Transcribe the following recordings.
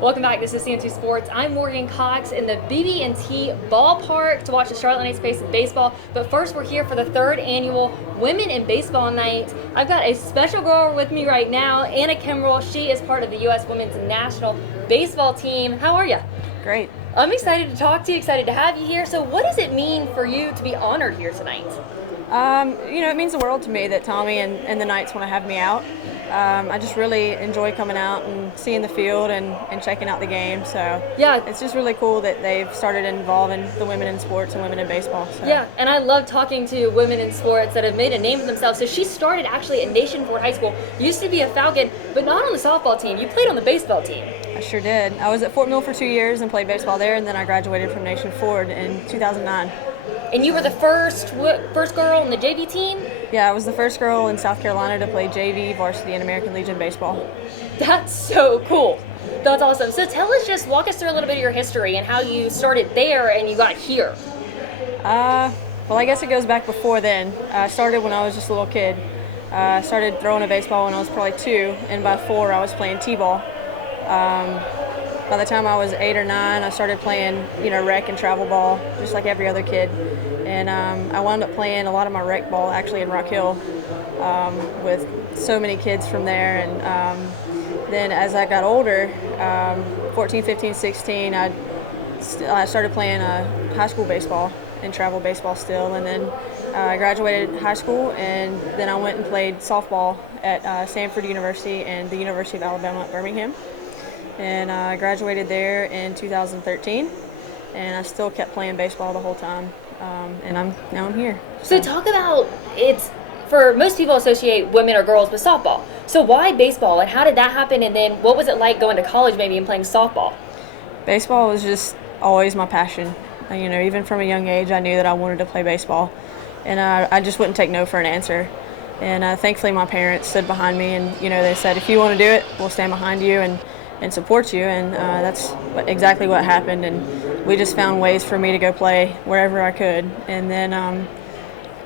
Welcome back. This is CN2 Sports. I'm Morgan Cox in the BB&T Ballpark to watch the Charlotte Knights face in baseball. But first, we're here for the third annual Women in Baseball Night. I've got a special girl with me right now, Anna Kimbrell. She is part of the U.S. Women's National Baseball Team. How are you? Great. I'm excited to talk to you, excited to have you here. So what does it mean for you to be honored here tonight? It means the world to me that Tommy and the Knights want to have me out. I just really enjoy coming out and seeing the field and checking out the game. So yeah, it's just really cool that they've started involving the women in sports and women in baseball. So. Yeah, and I love talking to women in sports that have made a name for themselves. So she started actually at Nation Ford High School, used to be a Falcon, but not on the softball team. You played on the baseball team. I sure did. I was at Fort Mill for 2 years and played baseball there, and then I graduated from Nation Ford in 2009. And you were the first girl on the JV team? Yeah, I was the first girl in South Carolina to play JV, varsity, and American Legion baseball. That's so cool. That's awesome. So walk us through a little bit of your history and how you started there and you got here. Well, I guess it goes back before then. I started when I was just a little kid. I started throwing a baseball when I was probably 2, and by 4 I was playing t-ball. By the time I was 8 or 9, I started playing, rec and travel ball, just like every other kid. And I wound up playing a lot of my rec ball actually in Rock Hill with so many kids from there. And then as I got older, 14, 15, 16, I started playing high school baseball and travel baseball still. And then I graduated high school, and then I went and played softball at Stanford University and the University of Alabama at Birmingham. And I graduated there in 2013, and I still kept playing baseball the whole time. And now I'm here. So talk about, it's for most people associate women or girls with softball. So why baseball, and how did that happen? And then what was it like going to college maybe and playing softball? Baseball was just always my passion. Even from a young age, I knew that I wanted to play baseball, and I just wouldn't take no for an answer. And thankfully, my parents stood behind me, and they said, if you want to do it, we'll stand behind you and support you, and that's exactly what happened. And we just found ways for me to go play wherever I could. And then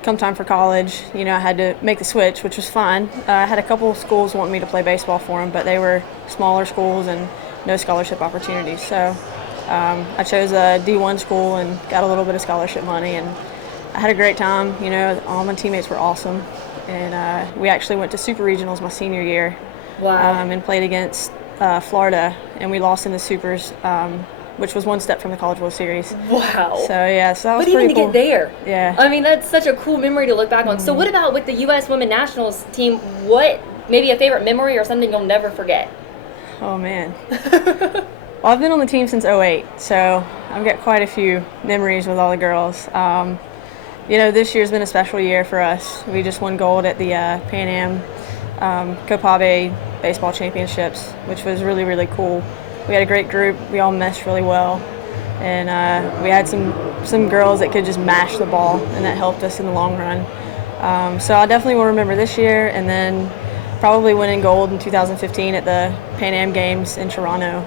come time for college, I had to make the switch, which was fine. I had a couple of schools want me to play baseball for them, but they were smaller schools and no scholarship opportunities. So I chose a D1 school and got a little bit of scholarship money, and I had a great time. All my teammates were awesome, and we actually went to super regionals my senior year. Wow. And played against Florida, and we lost in the supers, which was one step from the College World Series. Wow. So that was but pretty even to cool. get there. Yeah. I mean, that's such a cool memory to look back on. So what about with the U.S. Women Nationals team? What, maybe a favorite memory or something you'll never forget? Oh, man. Well, I've been on the team since 2008, so I've got quite a few memories with all the girls. This year's been a special year for us. We just won gold at the Pan Am Copabe baseball championships, which was really, really cool. We had a great group. We all meshed really well, and we had some girls that could just mash the ball, and that helped us in the long run. So I definitely will remember this year, and then probably winning gold in 2015 at the Pan Am Games in Toronto.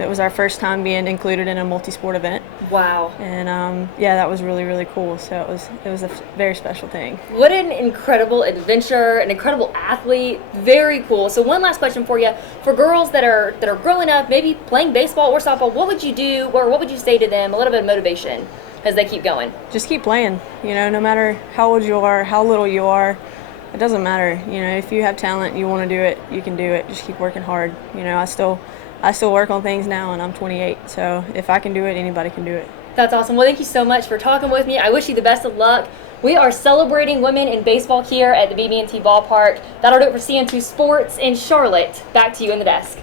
It was our first time being included in a multi-sport event. Wow. And that was really, really cool. So it was a very special thing. What an incredible adventure, an incredible athlete. Very cool. So one last question for you. For girls that are growing up, maybe playing baseball or softball, what would you do, or what would you say to them? A little bit of motivation as they keep going. Just keep playing. No matter how old you are, how little you are, it doesn't matter. If you have talent, you want to do it, you can do it. Just keep working hard. I still work on things now, and I'm 28. So if I can do it, anybody can do it. That's awesome. Well, thank you so much for talking with me. I wish you the best of luck. We are celebrating women in baseball here at the BB&T Ballpark. That'll do it for CN2 Sports in Charlotte. Back to you in the desk.